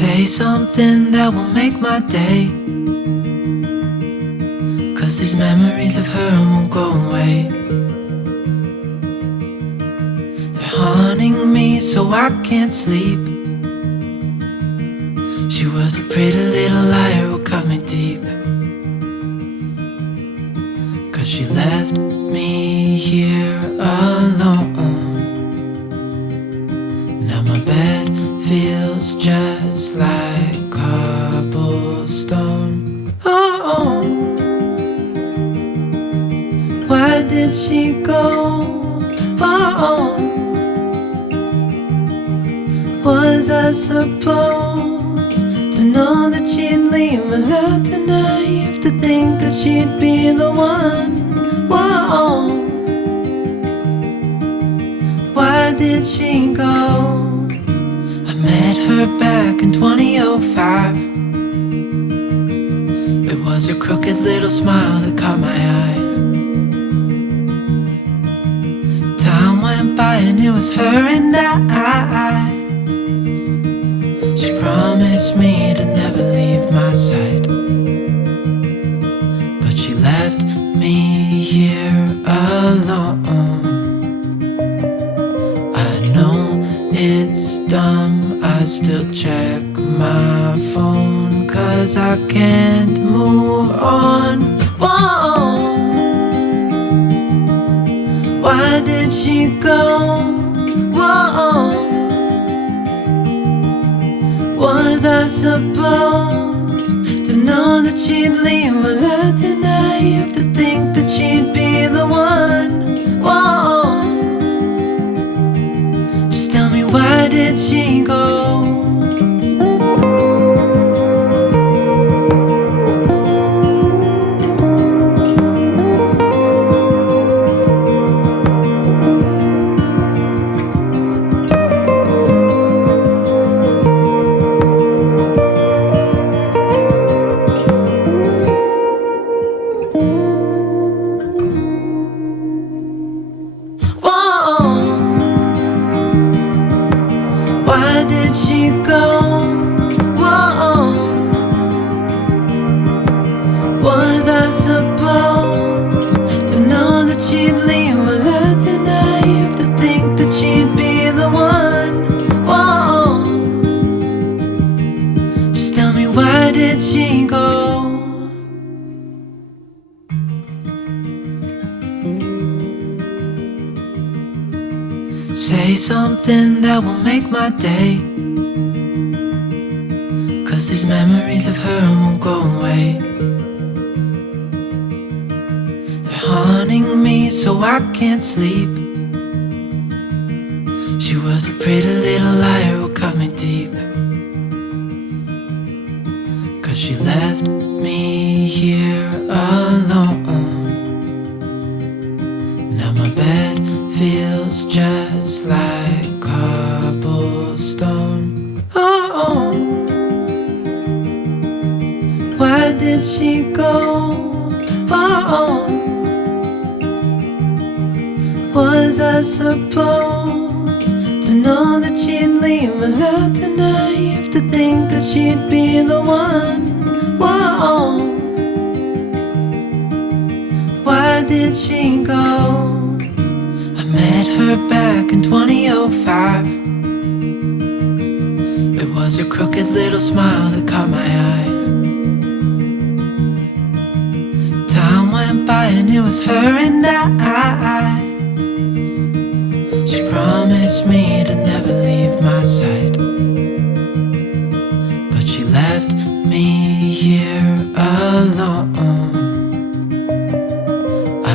Say something that will make my day, 'cause these memories of her won't go away. They're haunting me so I can't sleep. She was a pretty little liar who cut me deep, 'cause she left me here alone. Now my bed feels just like cobblestone. Oh, why did she go? Oh, was I supposed to know that she'd leave? Was I too naive to think that she'd be the one? Whoa, why did she go? I met her back in 2005. It was her crooked little smile that caught my eye. Time went by and it was her and I. She promised me to never leave my side, but she left me here alone. I know it's dumb, I still check my phone, 'cause I can't move on. Whoa, why did she go? Whoa, was I supposed to know that she'd leave? Was I too naive to think that she'd be the one? Whoa, just tell me, why did she go? Why did she go? Whoa, was I supposed to know that she'd leave? Was I too naive to think that she'd be the one? Whoa, just tell me, why did she go? Say something that will make my day, 'cause these memories of her won't go away. They're haunting me so I can't sleep. She was a pretty little liar who cut me deep, 'cause she left me here alone. Now my bed feels just like cobblestone. Oh, why did she go? Oh, was I supposed to know that she'd leave? Was I too naive to think that she'd be the one? Whoa, why did she go? I met her back in 2005. It was her crooked little smile that caught my eye. Time went by and it was her and I. She promised me to never leave my side, but she left me here alone.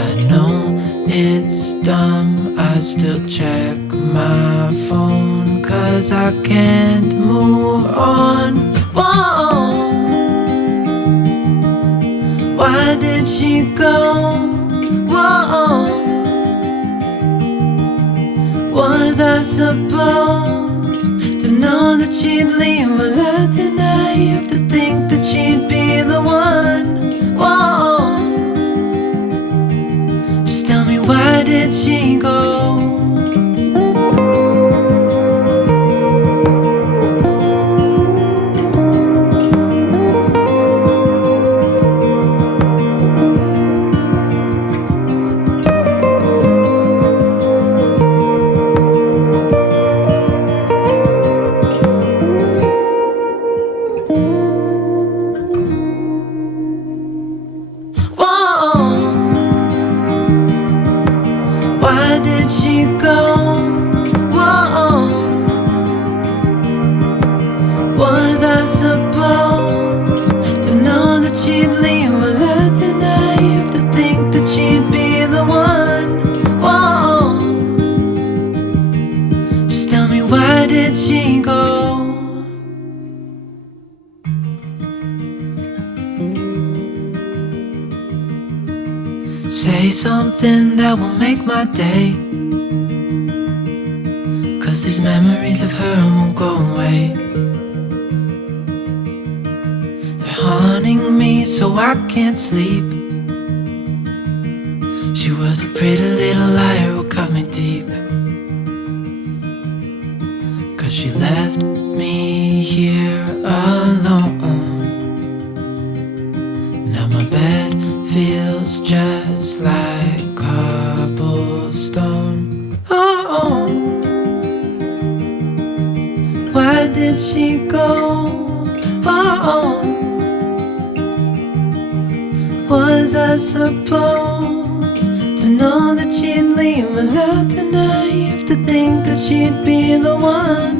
I know it's dumb, I still check my phone, 'cause I can't move on. Whoa, why did she go? Whoa, was I supposed to know that she'd leave? Was I too naive to think that she'd be the one? Whoa, just tell me, why did she go? she go? Whoa. Was I supposed to know that she'd leave? Was I too naive to think that she'd be the one? Whoa. Just tell me, why did she go? Say something that will make my day, 'cause these memories of her won't go away. They're haunting me so I can't sleep. She was a pretty little liar who cut me deep, 'cause she left me here alone. Now my bed feels just like cobblestone. Oh, why did she go? Oh, was I supposed to know that she'd leave? Was I too naive to think that she'd be the one?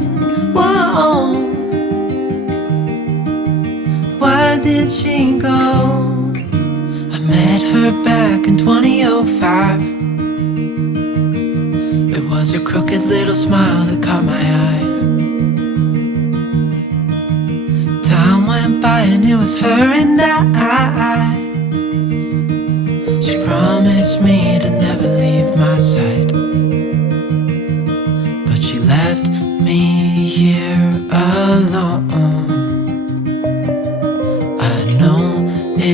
Whoa, why did she go? I met her back in 2005. It was her crooked little smile that caught my eye. Time went by and it was her and I. She promised me to never leave my side, but she left me here alone. I know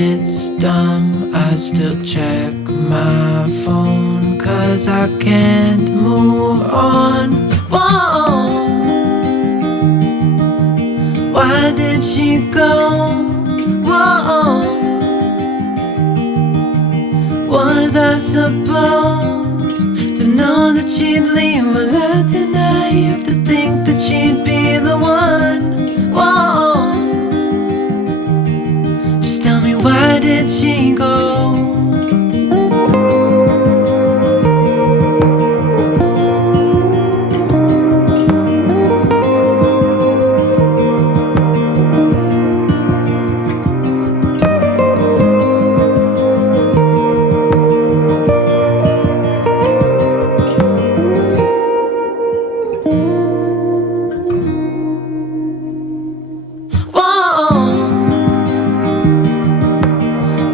it's dumb, I still check my phone, 'cause I can't move on. Whoa, why did she go? Whoa, was I supposed to know that she'd leave? Was I too naive to think that she'd be the one? Whoa, just tell me, why did she go?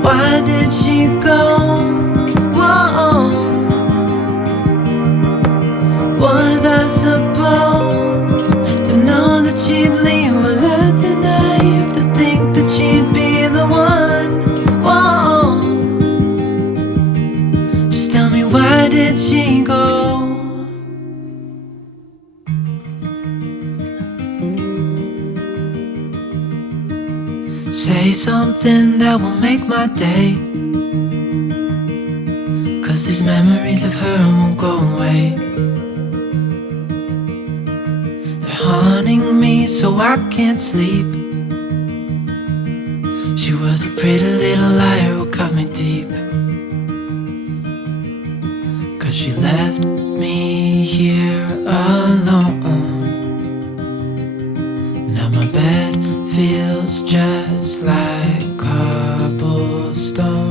Why did she go? Whoa, was I supposed to know that she'd leave? Was I too naive to think that she'd be the one? Whoa, just tell me, why did she go? Say something that will make my day, 'cause these memories of her won't go away. They're haunting me so I can't sleep. She was a pretty little liar who cut me deep, 'cause she left me here alone. Now my bed feels just like cobblestone.